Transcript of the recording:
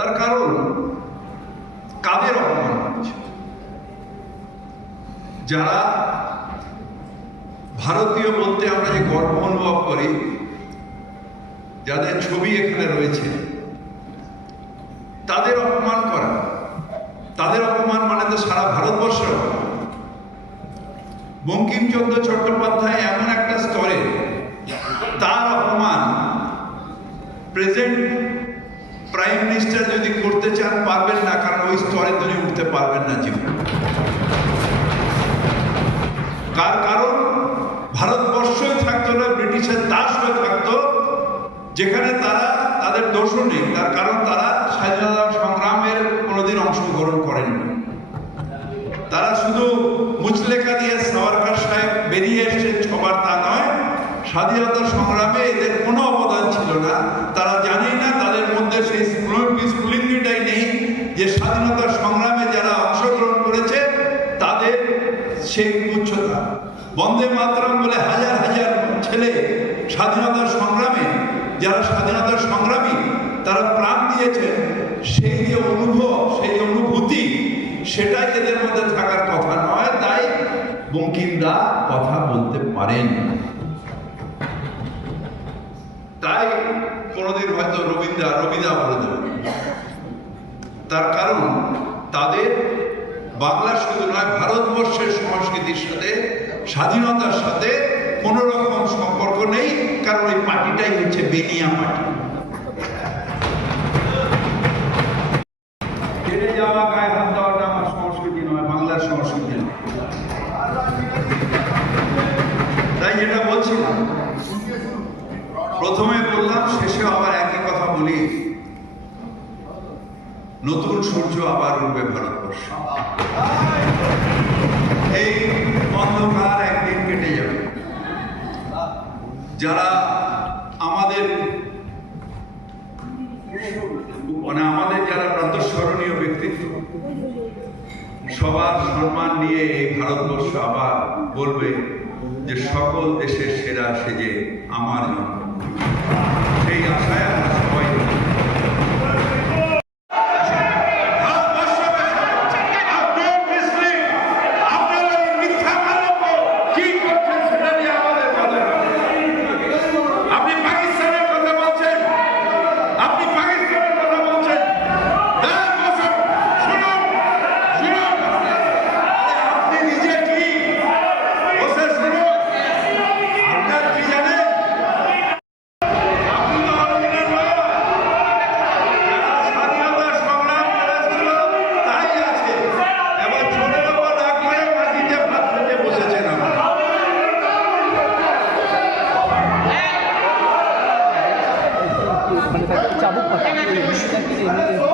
তার কারণ কাদের অপমান করছে? যারা ভারতীয় বলতে আমরা যে গর্ব অনুভব করি, যাদের ছবি এখানে রয়েছে, তাদের অপমান করা, তাদের অপমান মানে তো সারা ভারতবর্ষের অপমান। বঙ্কিমচন্দ্র চট্টোপাধ্যায় এমন একটা স্তরে, তার অপমান প্রেজেন্ট প্রাইম মিনিস্টার যদি করতে চান পারবেন না, কারণ ওই স্তরে তিনি উঠতে পারবেন না জীবন। কারণ ভারতবর্ষই থাকতো না, ব্রিটিশের দাস হয়ে থাকতো, যেখানে তারা তাদের দোষও নেই, তার কারণ তারা স্বাধীনতা সংগ্রামের কোনোদিন অংশগ্রহণ করেননি। তারা শুধু মুচলেখা দিয়ে সাভারকার সাহেব বেরিয়ে এসেছেন ছবার, তা নয়। স্বাধীনতা সংগ্রামে এদের কোনো অবদান ছিল না। তারা জানেই না, তাদের মধ্যে সেই স্ফুলিঙ্গটাই নেই যে স্বাধীনতা সংগ্রামে যারা অংশগ্রহণ করেছে তাদের সেই উচ্চতা। বন্দে মাতরম বলে হাজার হাজার ছেলে স্বাধীনতার সংগ্রামে, যারা স্বাধীনতার সংগ্রামী, তারা প্রাণ দিয়েছে, সেই যে অনুভব, সেই অনুভূতি, সেটাই এদের মধ্যে থাকার কথা নয়। তাই বঙ্কিমদা কথা বলতে পারেন, তাই কোনোদিন হয়তো রবিদা বলে দেবেন। তার কারণ তাদের বাংলা শুধু নয়, ভারতবর্ষের সংস্কৃতির সাথে, স্বাধীনতার সাথে কোনো রকম সম্পর্ক নেই, কারণ ওই পার্টিটাই হচ্ছে বেনিয়া পার্টি। জেলে যাওয়া, গায়ে হাত দেওয়াটা আমার সংস্কৃতি নয়, বাংলার সংস্কৃতি নয়। তাই যেটা বলছিলাম, প্রথমে বললাম, শেষে আবার একই কথা বলি, নতুন সূর্য আবার উঠবে ভারতবর্ষ। এই অন্ধকার একদিন কেটে যাবে। যারা আমাদের যারা প্রাতঃস্মরণীয় ব্যক্তিত্ব, সবার সম্মান নিয়ে এই ভারতবর্ষ আবার বলবে যে সকল দেশের সেরা সেজে আমার জন্য। সেই আশায় আমরা সবাই চাবুক